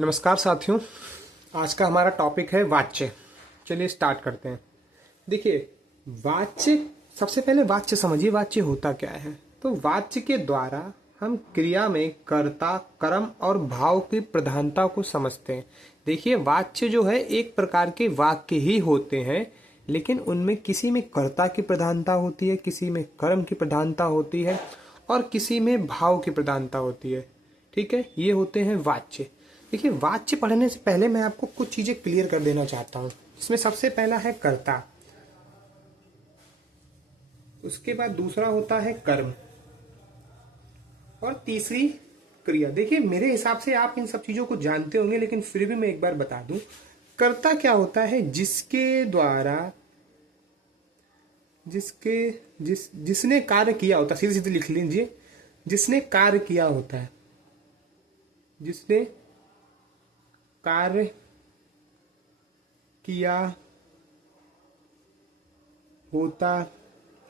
नमस्कार साथियों। आज का हमारा टॉपिक है वाच्य। चलिए स्टार्ट करते हैं। देखिए, वाच्य, सबसे पहले वाच्य समझिए, वाच्य होता क्या है। तो वाच्य के द्वारा हम क्रिया में कर्ता, कर्म और भाव की प्रधानता को समझते हैं। देखिए, वाच्य जो है एक प्रकार के वाक्य ही होते हैं, लेकिन उनमें किसी में कर्ता की प्रधानता होती है, किसी में कर्म की प्रधानता होती है और किसी में भाव की प्रधानता होती है। ठीक है, ये होते हैं वाच्य। देखिए, वाच्य पढ़ने से पहले मैं आपको कुछ चीजें क्लियर कर देना चाहता हूं। इसमें सबसे पहला है कर्ता, उसके बाद दूसरा होता है कर्म और तीसरी क्रिया। देखिए, मेरे हिसाब से आप इन सब चीजों को जानते होंगे, लेकिन फिर भी मैं एक बार बता दूं। कर्ता क्या होता है? जिसके द्वारा जिसने कार्य किया होता है, सीधे सीधे लिख लीजिए, जिसने कार्य किया होता है, जिसने कार्य किया होता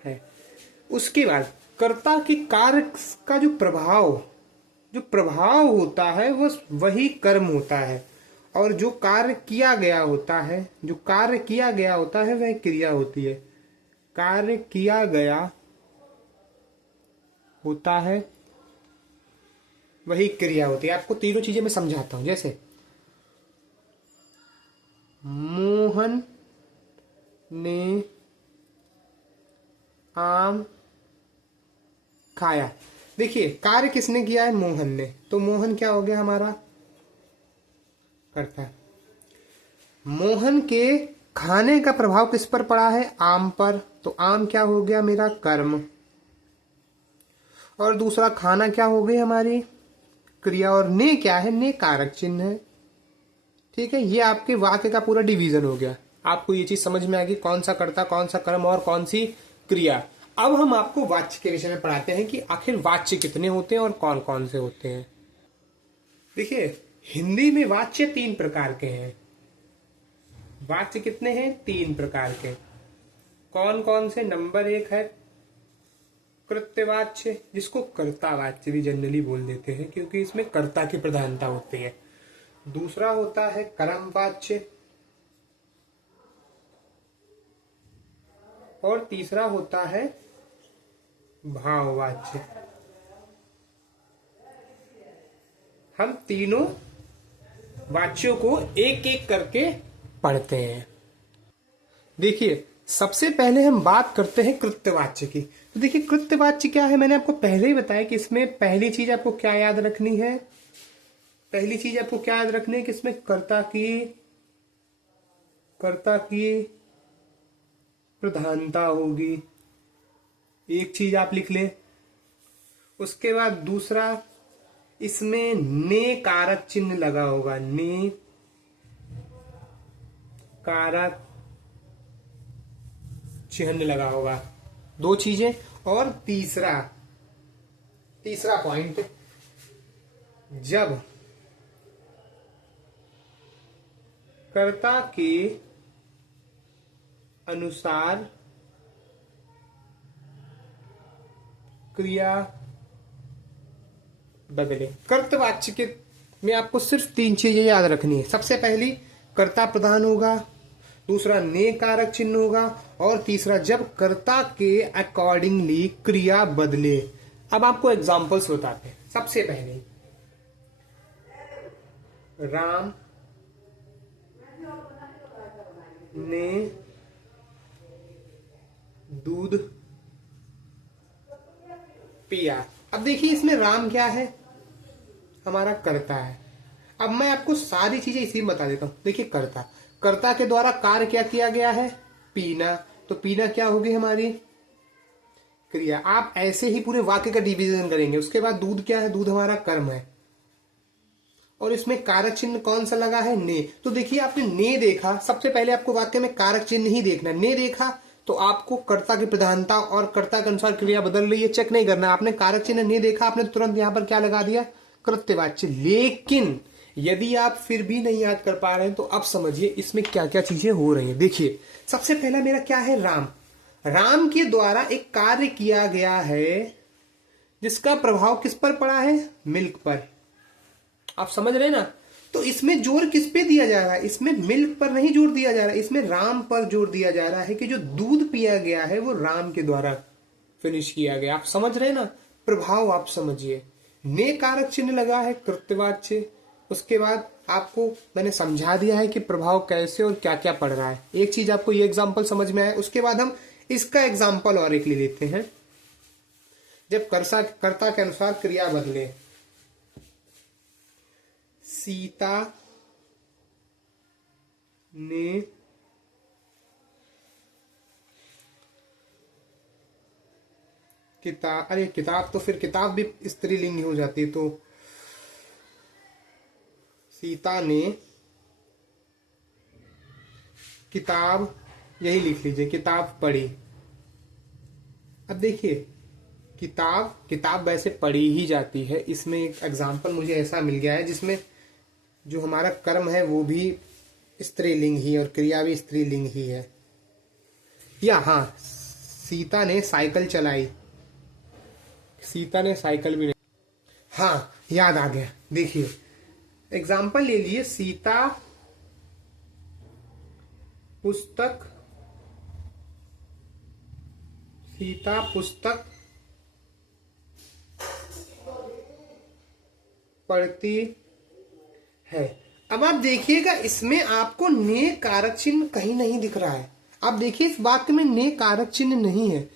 है। उसके बाद कर्ता के कार्य का जो प्रभाव होता है वो वही कर्म होता है, और जो कार्य किया गया होता है, वह क्रिया होती है। कार्य किया गया होता है वही क्रिया होती है। आपको तीनों चीजें मैं समझाता हूं। जैसे मोहन ने आम खाया। देखिए, कार्य किसने किया है? मोहन ने। तो मोहन क्या हो गया? हमारा कर्ता। मोहन के खाने का प्रभाव किस पर पड़ा है? आम पर। तो आम क्या हो गया? मेरा कर्म। और दूसरा खाना क्या हो गई? हमारी क्रिया। और ने क्या है? ने कारक चिन्ह है। ठीक है, ये आपके वाक्य का पूरा डिवीजन हो गया। आपको ये चीज समझ में आ गई, कौन सा कर्ता, कौन सा कर्म और कौन सी क्रिया। अब हम आपको वाच्य के विषय में पढ़ाते हैं कि आखिर वाच्य कितने होते हैं और कौन कौन से होते हैं। देखिए, हिंदी में वाच्य 3 प्रकार के हैं। वाच्य कितने हैं? 3 प्रकार के। कौन कौन से? नंबर 1 है कृत्यवाच्य, जिसको कर्तावाच्य भी जनरली बोल देते हैं, क्योंकि इसमें कर्ता की प्रधानता होती है। दूसरा होता है कर्मवाच्य, और तीसरा होता है भाववाच्य। हम तीनों वाच्यों को एक एक करके पढ़ते हैं। देखिए, सबसे पहले हम बात करते हैं कृत्यवाच्य की। तो देखिए, कृत्यवाच्य क्या है? मैंने आपको पहले ही बताया कि इसमें पहली चीज आपको क्या याद रखनी है? कि इसमें कर्ता की प्रधानता होगी। एक चीज आप लिख लें। उसके बाद दूसरा, इसमें ने कारक चिन्ह लगा होगा। ने कारक चिन्ह लगा होगा। 2 चीजें। और तीसरा पॉइंट, जब कर्ता के अनुसार क्रिया बदले। कर्तवाच्य के में आपको सिर्फ 3 चीजें याद रखनी है। सबसे पहली, कर्ता प्रधान होगा। दूसरा, ने कारक चिन्ह होगा। और तीसरा, जब कर्ता के अकॉर्डिंगली क्रिया बदले। अब आपको एग्जांपल्स बताते हैं। सबसे पहले, राम ने दूध पिया। अब देखिए, इसमें राम क्या है? हमारा कर्ता है। अब मैं आपको सारी चीजें इसी में बता देता हूं। देखिए, कर्ता के द्वारा कार्य क्या किया गया है? पीना। तो पीना क्या होगी? हमारी क्रिया। आप ऐसे ही पूरे वाक्य का डिवीजन करेंगे। उसके बाद दूध क्या है? दूध हमारा कर्म है। और इसमें कारक चिन्ह कौन सा लगा है? ने। तो देखिए, आपने ने देखा। सबसे पहले आपको वाक्य में कारक चिन्ह ही देखना। ने देखा तो आपको कर्ता की प्रधानता और कर्ता के अनुसार क्रिया बदल रही है चेक नहीं करना। आपने कारक चिन्ह ने देखा, आपने तुरंत यहां पर क्या लगा दिया? कृत्यवाच्य। लेकिन यदि आप फिर भी नहीं याद कर पा रहे हैं तो अब समझिए इसमें क्या क्या चीजें हो रही हैं। देखिए, सबसे पहला मेरा क्या है? राम के द्वारा एक कार्य किया गया है जिसका प्रभाव किस पर पड़ा है? मिल्क पर। आप समझ रहे हैं ना? तो इसमें जोर किस पे दिया जा रहा है? इसमें मिल्क पर नहीं जोर दिया जा रहा है, इसमें राम पर जोर दिया जा रहा है कि जो दूध पिया गया है वो राम के द्वारा फिनिश किया गया। आप समझ रहे हैं ना? प्रभाव आप समझिए। ने कारक चिन्ह लगा है कृत्यवाच्य, उसके बाद आपको मैंने समझा दिया है कि प्रभाव कैसे और क्या क्या पड़ रहा है। एक चीज आपको ये एग्जाम्पल समझ में आया, उसके बाद हम इसका एग्जाम्पल और एक ले लेते हैं। जब कर्ता के अनुसार क्रिया बदले, सीता ने किताब, अरे किताब तो फिर किताब भी स्त्रीलिंग हो जाती है, तो सीता ने किताब, यही लिख लीजिए, किताब पढ़ी। अब देखिए किताब वैसे पढ़ी ही जाती है। इसमें एक एग्जाम्पल मुझे ऐसा मिल गया है जिसमें जो हमारा कर्म है वो भी स्त्रीलिंग ही और क्रिया भी स्त्रीलिंग ही है। या हाँ, सीता ने साइकिल चलाई, सीता ने साइकिल भी नहीं, हाँ याद आ गया। देखिए एग्जाम्पल ले लिए, सीता पुस्तक पढ़ती है। अब आप देखिएगा इसमें आपको ने कारक चिन्ह कहीं नहीं दिख रहा है। आप देखिए इस वाक्य में ने कारक चिन्ह नहीं है।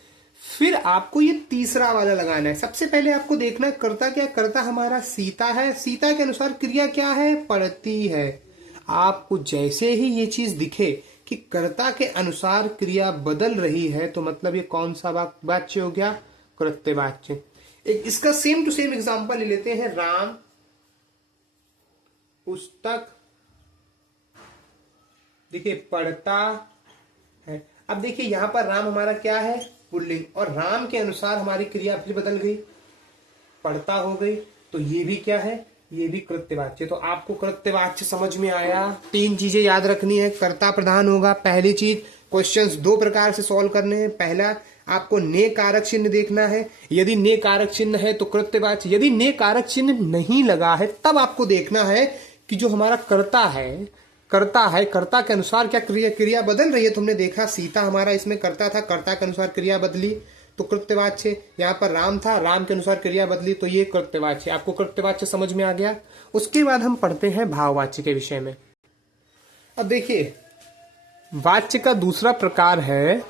फिर आपको ये तीसरा वाला लगाना है। सबसे पहले आपको देखना है कर्ता क्या, कर्ता हमारा सीता है, सीता के अनुसार क्रिया क्या है, पढ़ती है। आपको जैसे ही ये चीज दिखे कि कर्ता के अनुसार क्रिया बदल रही है तो मतलब ये कौन सा वाच्य हो गया, कृत्यवाच्य। एक इसका सेम टू सेम एग्जांपल ले लेते हैं, राम पुस्तक, देखिए पढ़ता है। अब देखिए यहां पर राम हमारा क्या है, पुल्लिंग, और राम के अनुसार हमारी क्रिया फिर बदल गई, पढ़ता हो गई, तो ये भी क्या है, ये भी कृत्यवाच्य। तो आपको कृत्यवाच्य समझ में आया। तीन चीजें याद रखनी है, कर्ता प्रधान होगा। पहली चीज, क्वेश्चंस दो प्रकार से सॉल्व करने हैं। पहला आपको ने कारक चिन्ह देखना है, यदि ने कारक चिन्ह है तो कृत्यवाच्य, यदि ने कारक चिन्ह नहीं लगा है तब आपको देखना है कि जो हमारा कर्ता है, कर्ता के अनुसार क्या क्रिया बदल रही है। तुमने देखा सीता हमारा इसमें कर्ता था, कर्ता के अनुसार क्रिया बदली तो कृत्यवाच्य। यहाँ पर राम था, राम के अनुसार क्रिया बदली तो ये कृत्यवाच्य। आपको कृत्यवाच्य समझ में आ गया। उसके बाद हम पढ़ते हैं भाववाच्य के विषय में। अब देखिए वाच्य का दूसरा प्रकार है,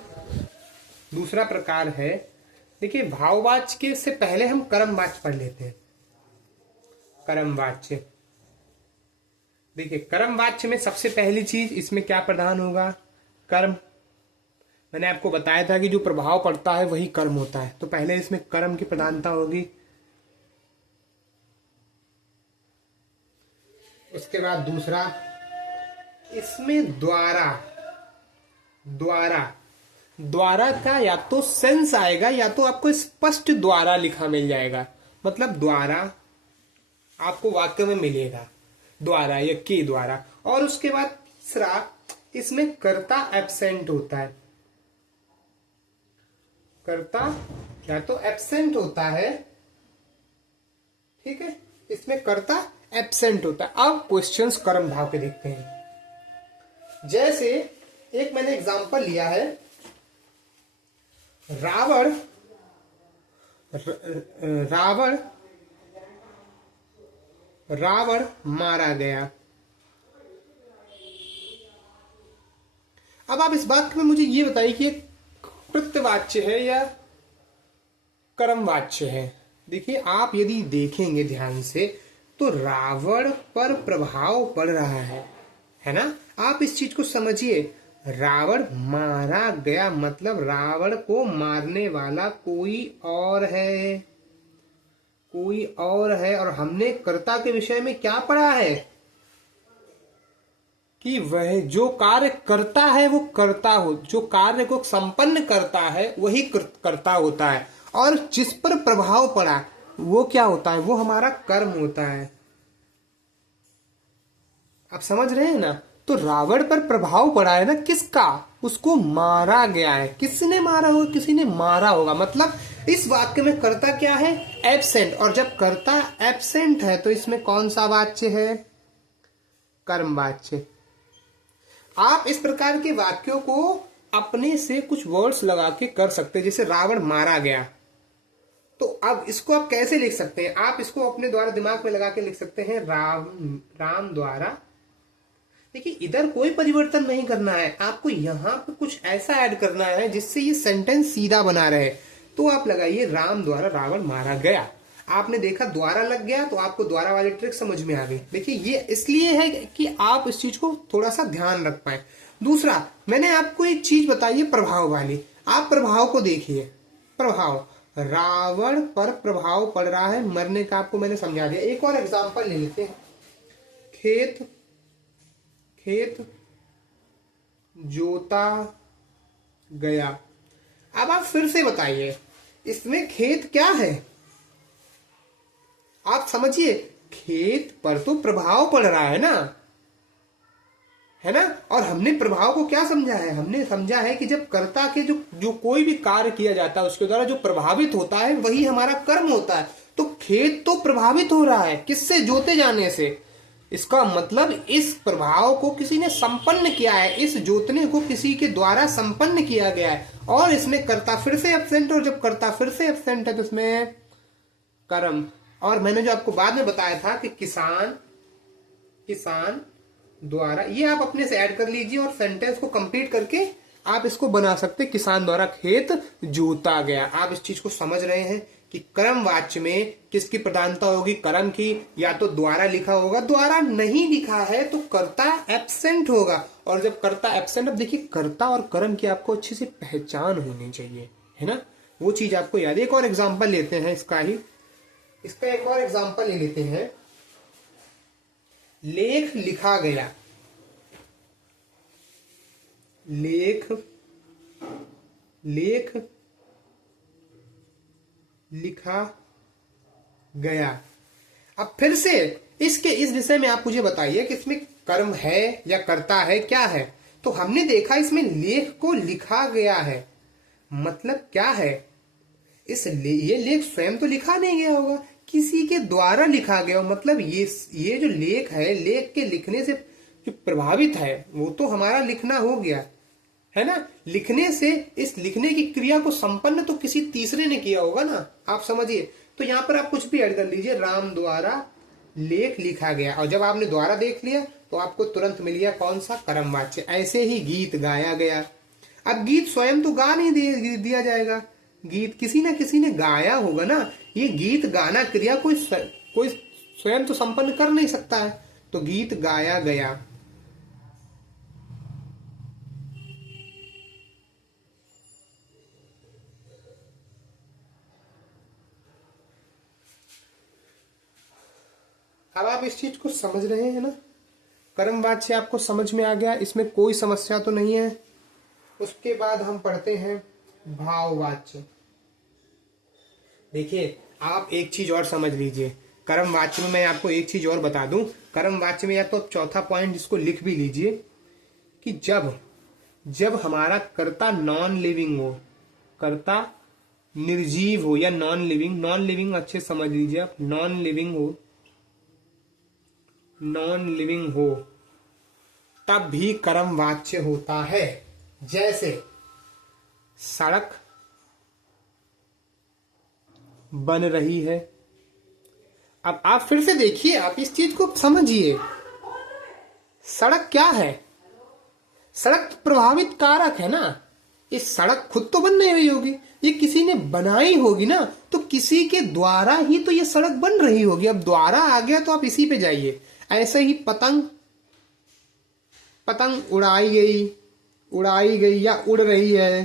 देखिए भाववाच्य के से पहले हम कर्मवाच्य पढ़ लेते हैं। कर्मवाच्य, देखिए कर्मवाच्य में सबसे पहली चीज इसमें क्या प्रधान होगा, कर्म। मैंने आपको बताया था कि जो प्रभाव पड़ता है वही कर्म होता है, तो पहले इसमें कर्म की प्रधानता होगी। उसके बाद दूसरा, इसमें द्वारा का या तो सेंस आएगा या तो आपको स्पष्ट द्वारा लिखा मिल जाएगा, मतलब द्वारा आपको वाक्य में मिलेगा, द्वारा या के द्वारा। और उसके बाद तीसरा, इसमें कर्ता एब्सेंट होता है, कर्ता या तो एब्सेंट होता है, ठीक है, इसमें कर्ता एब्सेंट होता है। अब क्वेश्चंस कर्म भाव के देखते हैं। जैसे एक मैंने एग्जांपल लिया है, रावण मारा गया। अब आप इस बात में मुझे ये बताइए कि कृत्यवाच्य है या कर्मवाच्य है। देखिए आप यदि देखेंगे ध्यान से तो रावण पर प्रभाव पड़ रहा है ना। आप इस चीज को समझिए, रावण मारा गया मतलब रावण को मारने वाला कोई और है, और हमने कर्ता के विषय में क्या पढ़ा है कि वह जो कार्य करता है वो कर्ता हो, जो कार्य को संपन्न करता है वही कर्ता होता है, और जिस पर प्रभाव पड़ा वो क्या होता है, वो हमारा कर्म होता है। आप समझ रहे हैं ना। तो रावण पर प्रभाव पड़ा है ना, किसका, उसको मारा गया है। किसने मारा होगा, किसी ने मारा होगा, मतलब इस वाक्य में कर्ता क्या है, एब्सेंट। और जब कर्ता एब्सेंट है तो इसमें कौन सा वाच्य है, कर्मवाच्य। आप इस प्रकार के वाक्यों को अपने से कुछ वर्ड्स लगा के कर सकते हैं, जैसे रावण मारा गया। तो अब इसको आप कैसे लिख सकते हैं? आप इसको अपने द्वारा दिमाग में लगा के लिख सकते हैं, राम द्वारा। देखिए, इधर कोई परिवर्तन नहीं करना है, आपको यहाँ पे कुछ ऐसा ऐड करना है जिससे ये सेंटेंस सीधा बना रहे। तो आप लगाइए, राम द्वारा रावण मारा गया। आपने देखा द्वारा लग गया, तो आपको द्वारा वाली ट्रिक समझ में आ गई। देखिए, ये इसलिए है कि आप इस चीज को थोड़ा सा ध्यान रख पाए। दूसरा, मैंने आपको एक चीज बताई है प्रभाव वाली। आप प्रभाव को देखिए, प्रभाव, रावण पर प्रभाव पड़ रहा है मरने का, आपको मैंने समझा दिया। एक और एग्जाम्पल ले लेते हैं, खेत जोता गया। अब आप फिर से बताइए, इसमें खेत क्या है? आप समझिए, खेत पर तो प्रभाव पड़ रहा है ना, है ना। और हमने प्रभाव को क्या समझा है? हमने समझा है कि जब कर्ता के जो कोई भी कार्य किया जाता है उसके द्वारा जो प्रभावित होता है वही हमारा कर्म होता है। तो खेत तो प्रभावित हो रहा है, किससे? जोते जाने से। इसका मतलब इस प्रभाव को किसी ने संपन्न किया है, इस जोतने को किसी के द्वारा संपन्न किया गया है, और इसमें कर्ता फिर से एब्सेंट, और जब कर्ता फिर से एब्सेंट है तो इसमें कर्म। और मैंने जो आपको बाद में बताया था कि किसान द्वारा, ये आप अपने से ऐड कर लीजिए और सेंटेंस को कंप्लीट करके आप इसको बना सकते, किसान द्वारा खेत जोता गया। आप इस चीज को समझ रहे हैं कि कर्म वाच्य में किसकी प्रधानता होगी? कर्म की। या तो द्वारा लिखा होगा, द्वारा नहीं लिखा है तो कर्ता एब्सेंट होगा। और जब कर्ता एब्सेंट, अब देखिए, कर्ता और कर्म की आपको अच्छी सी पहचान होनी चाहिए, है ना, वो चीज आपको याद। एक और एग्जाम्पल लेते हैं इसका एक और एग्जाम्पल ले लेते हैं, लेख लिखा गया। लेख लिखा गया। अब फिर से इस विषय में आप मुझे बताइए कि इसमें कर्म है या कर्ता है, क्या है? तो हमने देखा इसमें लेख को लिखा गया है, मतलब क्या है? ये लेख स्वयं तो लिखा नहीं गया होगा, किसी के द्वारा लिखा गया। मतलब ये जो लेख है, लेख के लिखने से जो प्रभावित है वो तो हमारा लिखना हो गया, है ना। लिखने से, इस लिखने की क्रिया को संपन्न तो किसी तीसरे ने किया होगा ना, आप समझिए। तो यहाँ पर आप कुछ भी ऐड कर लीजिए, राम द्वारा लेख लिखा गया। और जब आपने द्वारा देख लिया तो आपको तुरंत मिल गया कौन सा? कर्मवाच्य। ऐसे ही गीत गाया गया। अब गीत स्वयं तो गा नहीं दिया जाएगा, गीत किसी ना किसी ने गाया होगा ना। ये गीत गाना क्रिया कोई स्वयं तो संपन्न कर नहीं सकता है, तो गीत गाया गया। अब आप इस चीज को समझ रहे हैं ना, कर्मवाच्य आपको समझ में आ गया, इसमें कोई समस्या तो नहीं है। उसके बाद हम पढ़ते हैं भाववाच्य। देखिए, आप एक चीज और समझ लीजिए, कर्मवाच्य में मैं आपको एक चीज और बता दूं। कर्मवाच्य में या तो चौथा पॉइंट इसको लिख भी लीजिए कि जब हमारा कर्ता नॉन लिविंग हो, कर्ता निर्जीव हो या नॉन लिविंग अच्छे समझ लीजिए आप, नॉन लिविंग हो तब भी कर्मवाच्य होता है। जैसे सड़क बन रही है। अब आप फिर से देखिए, आप इस चीज को समझिए, सड़क क्या है? सड़क तो प्रभावित कारक है ना। इस सड़क खुद तो बन नहीं रही होगी, ये किसी ने बनाई होगी ना, तो किसी के द्वारा ही तो ये सड़क बन रही होगी। अब द्वारा आ गया तो आप इसी पे जाइए। ऐसे ही पतंग उड़ाई गई या उड़ रही है।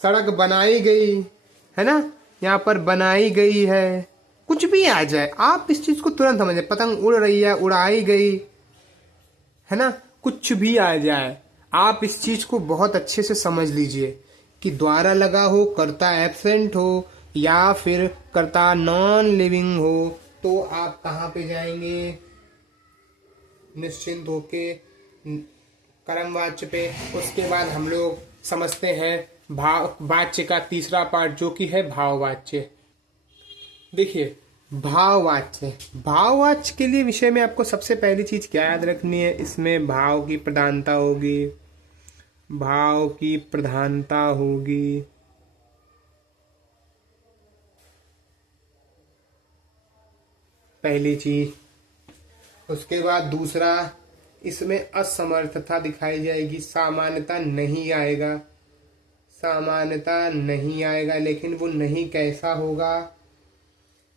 सड़क बनाई गई है ना, यहाँ पर बनाई गई है, कुछ भी आ जाए आप इस चीज को तुरंत समझे। पतंग उड़ रही है, उड़ाई गई है ना, कुछ भी आ जाए आप इस चीज को बहुत अच्छे से समझ लीजिए कि द्वारा लगा हो, कर्ता एब्सेंट हो या फिर कर्ता नॉन लिविंग हो, तो आप कहाँ पे जाएंगे? निश्चिंत होके कर्मवाच्य पे। उसके बाद हम लोग समझते हैं वाच्य का तीसरा पार्ट, जो कि है भाववाच्य। देखिए, भाववाच्य। भाववाच्य के लिए विषय में आपको सबसे पहली चीज क्या याद रखनी है, इसमें भाव की प्रधानता होगी। भाव की प्रधानता होगी। पहली चीज। उसके बाद दूसरा, इसमें असमर्थता दिखाई जाएगी, सामान्यता नहीं आएगा। सामान्यता नहीं आएगा, लेकिन वो नहीं कैसा होगा,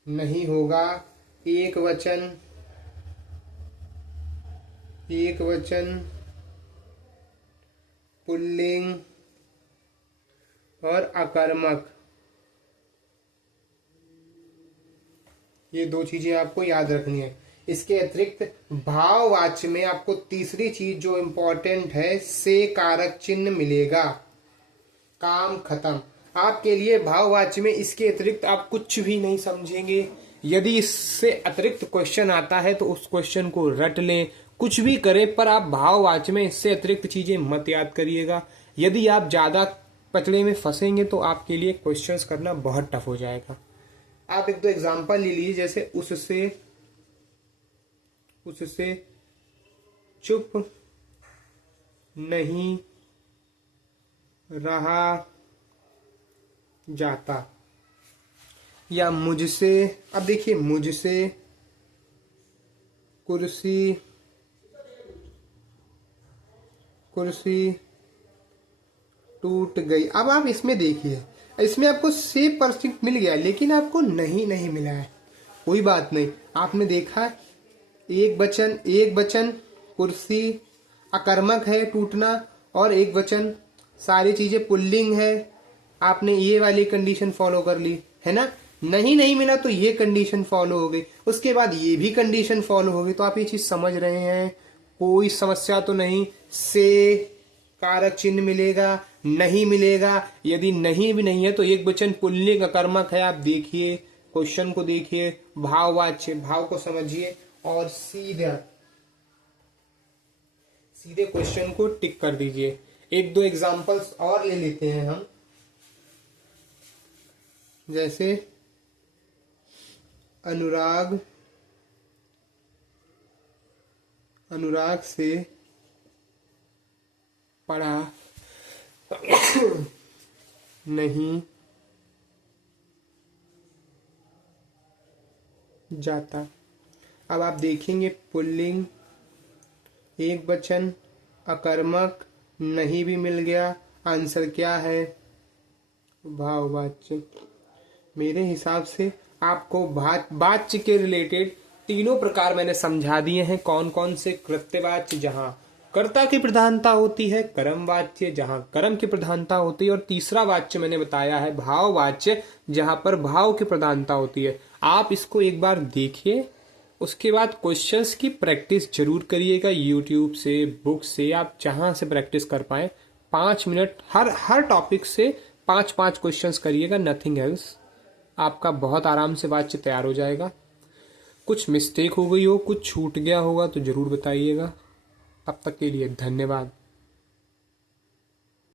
नहीं होगा एक वचन, एक वचन, पुल्लिंग और अकर्मक। ये दो चीजें आपको याद रखनी है। इसके अतिरिक्त भाववाच्य में आपको तीसरी चीज जो इंपॉर्टेंट है, से कारक चिन्ह मिलेगा। काम खत्म। आपके लिए भाववाच्य में इसके अतिरिक्त आप कुछ भी नहीं समझेंगे। यदि इससे अतिरिक्त क्वेश्चन आता है तो उस क्वेश्चन को रट लें, कुछ भी करें, पर आप भाववाच्य में इससे अतिरिक्त चीजें मत याद करिएगा। यदि आप ज्यादा पचड़े में फंसेंगे तो आपके लिए क्वेश्चंस करना बहुत टफ हो जाएगा। आप एक दो एग्जांपल ले लीजिए, जैसे उससे चुप नहीं रहा जाता, या मुझसे, अब देखिए, मुझसे कुर्सी टूट गई। अब आप इसमें देखिए, इसमें आपको से परसेंट मिल गया, लेकिन आपको नहीं मिला है। कोई बात नहीं, आपने देखा एक वचन कुर्सी अकर्मक है टूटना, और एक वचन सारी चीजें पुल्लिंग है। आपने ये वाली कंडीशन फॉलो कर ली है ना। नहीं मिला तो ये कंडीशन फॉलो हो गई, उसके बाद ये भी कंडीशन फॉलो हो गई। तो आप ये चीज समझ रहे हैं, कोई समस्या तो नहीं। से कारक चिन्ह मिलेगा, नहीं मिलेगा। यदि नहीं भी नहीं है तो एक वचन पुल्लिंग अकर्मक है। आप देखिए, क्वेश्चन को देखिए, भाववाच्य, भाव को समझिए और सीधे क्वेश्चन को टिक कर दीजिए। एक दो एग्जांपल्स और ले लेते हैं हम, जैसे अनुराग से पढ़ा नहीं जाता। अब आप देखेंगे, पुल्लिंग, एक वचन, अकर्मक, नहीं भी मिल गया। आंसर क्या है? भाववाच्य। मेरे हिसाब से आपको वाच्य के रिलेटेड तीनों प्रकार मैंने समझा दिए हैं। कौन कौन से? कृत्यवाच्य, जहां कर्ता की प्रधानता होती है, कर्मवाच्य जहां कर्म की प्रधानता होती है, और तीसरा वाच्य मैंने बताया है भाववाच्य, जहां पर भाव की प्रधानता होती है। आप इसको एक बार देखिए, उसके बाद क्वेश्चंस की प्रैक्टिस जरूर करिएगा। यूट्यूब से, बुक से, आप जहां से प्रैक्टिस कर पाए। 5 मिनट हर टॉपिक से 5-5 क्वेश्चंस करिएगा, नथिंग एल्स। आपका बहुत आराम से वाच्य तैयार हो जाएगा। कुछ मिस्टेक हो गई हो, कुछ छूट गया होगा तो जरूर बताइएगा। तब तक के लिए धन्यवाद।